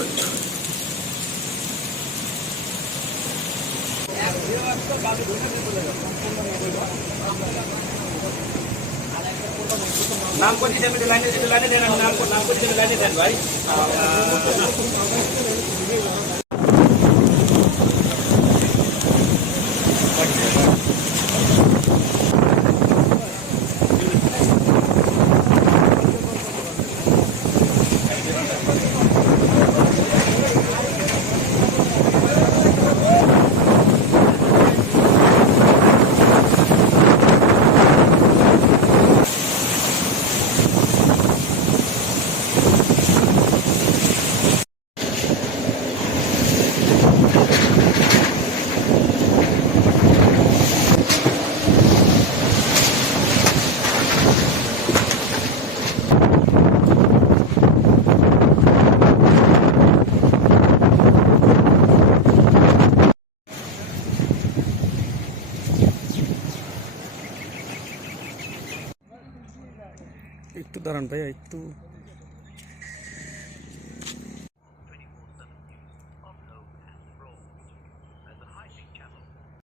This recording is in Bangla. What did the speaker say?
করতে হবে নাম করছি লাইনে লাইনে দেন নাম করছি লাইনে দেন ভাই। একটু দাঁড়ান ভাইয়া একটু